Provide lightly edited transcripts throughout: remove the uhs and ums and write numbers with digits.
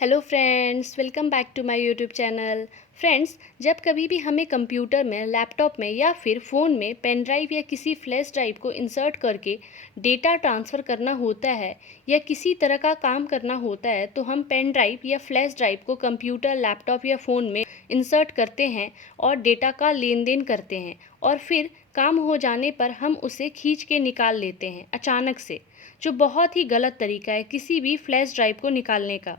Hello friends, welcome back to my YouTube channel. Friends, जब कभी भी हमें कंप्यूटर में, लैपटॉप में या फिर फ़ोन में पेन ड्राइव या किसी फ्लैश ड्राइव को इंसर्ट करके डेटा ट्रांसफ़र करना होता है या किसी तरह का काम करना होता है, तो हम पेन ड्राइव या फ्लैश ड्राइव को कंप्यूटर, लैपटॉप या फ़ोन में इंसर्ट करते हैं और डेटा का लेन देन करते हैं और फिर काम हो जाने पर हम उसे खींच के निकाल लेते हैं अचानक से, जो बहुत ही गलत तरीका है किसी भी फ्लैश ड्राइव को निकालने का।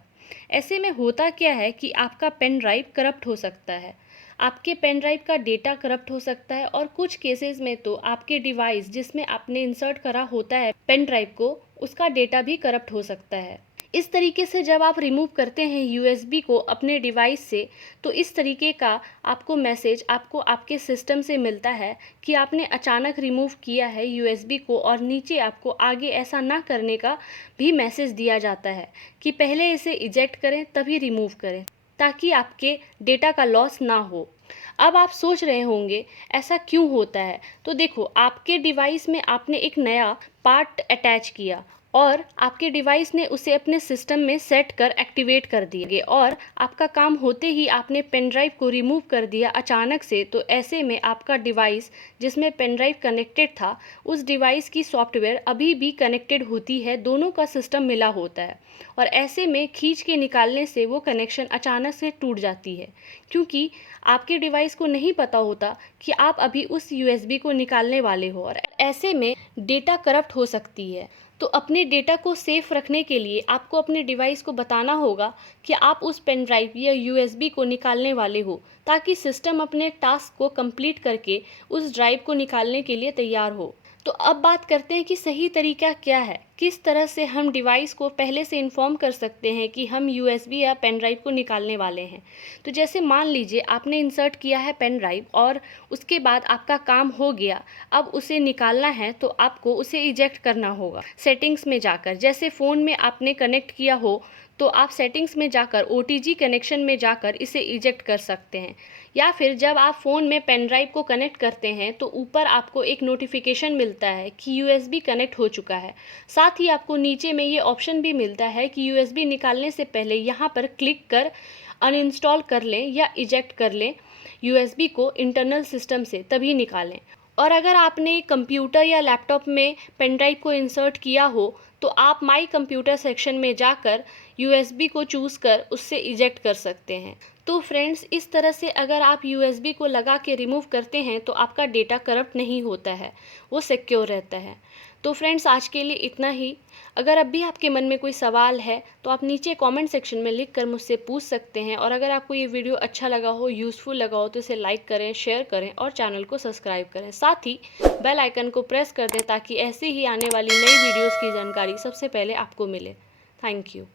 ऐसे में होता क्या है कि आपका पेन ड्राइव करप्ट हो सकता है, आपके पेन ड्राइव का डेटा करप्ट हो सकता है और कुछ केसेस में तो आपके डिवाइस जिसमें आपने इंसर्ट करा होता है पेन ड्राइव को, उसका डेटा भी करप्ट हो सकता है। इस तरीके से जब आप रिमूव करते हैं यूएसबी को अपने डिवाइस से, तो इस तरीके का आपको मैसेज आपको आपके सिस्टम से मिलता है कि आपने अचानक रिमूव किया है यूएसबी को, और नीचे आपको आगे ऐसा ना करने का भी मैसेज दिया जाता है कि पहले इसे इजेक्ट करें तभी रिमूव करें, ताकि आपके डेटा का लॉस ना हो। अब आप सोच रहे होंगे ऐसा क्यों होता है, तो देखो, आपके डिवाइस में आपने एक नया पार्ट अटैच किया और आपके डिवाइस ने उसे अपने सिस्टम में सेट कर एक्टिवेट कर दिया और आपका काम होते ही आपने पेन ड्राइव को रिमूव कर दिया अचानक से। तो ऐसे में आपका डिवाइस जिसमें पेन ड्राइव कनेक्टेड था, उस डिवाइस की सॉफ्टवेयर अभी भी कनेक्टेड होती है, दोनों का सिस्टम मिला होता है और ऐसे में खींच के निकालने से वो कनेक्शन अचानक से टूट जाती है, क्योंकि आपके डिवाइस को नहीं पता होता कि आप अभी उस यूएसबी को निकालने वाले हो और ऐसे में डेटा करप्ट हो सकती है। तो अपने डेटा को सेफ रखने के लिए आपको अपने डिवाइस को बताना होगा कि आप उस पेन ड्राइव या यूएसबी को निकालने वाले हो, ताकि सिस्टम अपने टास्क को कंप्लीट करके उस ड्राइव को निकालने के लिए तैयार हो। तो अब बात करते हैं कि सही तरीका क्या है, किस तरह से हम डिवाइस को पहले से इन्फॉर्म कर सकते हैं कि हम यूएसबी या पेन ड्राइव को निकालने वाले हैं। तो जैसे मान लीजिए आपने इंसर्ट किया है पेन ड्राइव और उसके बाद आपका काम हो गया, अब उसे निकालना है तो आपको उसे इजेक्ट करना होगा सेटिंग्स में जाकर। जैसे फ़ोन में आपने कनेक्ट किया हो तो आप सेटिंग्स में जाकर ओटीजी कनेक्शन में जाकर इसे इजेक्ट कर सकते हैं, या फिर जब आप फ़ोन में पेन ड्राइव को कनेक्ट करते हैं तो ऊपर आपको एक नोटिफिकेशन मिलता है कि यूएसबी कनेक्ट हो चुका है। साथ ही आपको नीचे में ये ऑप्शन भी मिलता है कि यूएसबी निकालने से पहले यहाँ पर क्लिक कर अनइंस्टॉल कर लें या इजेक्ट कर लें यूएसबी को इंटरनल सिस्टम से, तभी निकालें। और अगर आपने कंप्यूटर या लैपटॉप में पेन ड्राइव को इंसर्ट किया हो तो आप माई कंप्यूटर सेक्शन में जाकर यूएसबी को चूज़ कर उससे इजेक्ट कर सकते हैं। तो फ्रेंड्स, इस तरह से अगर आप यूएसबी को लगा के रिमूव करते हैं तो आपका डेटा करप्ट नहीं होता है, वो सिक्योर रहता है। तो फ्रेंड्स, आज के लिए इतना ही। अगर अब भी आपके मन में कोई सवाल है तो आप नीचे कमेंट सेक्शन में लिख कर मुझसे पूछ सकते हैं, और अगर आपको ये वीडियो अच्छा लगा हो, यूज़फुल लगा हो, तो इसे लाइक करें, शेयर करें और चैनल को सब्सक्राइब करें। साथ ही बेल आइकन को प्रेस कर दें ताकि ऐसे ही आने वाली नई वीडियोज़ की जानकारी सबसे पहले आपको मिले। Thank you.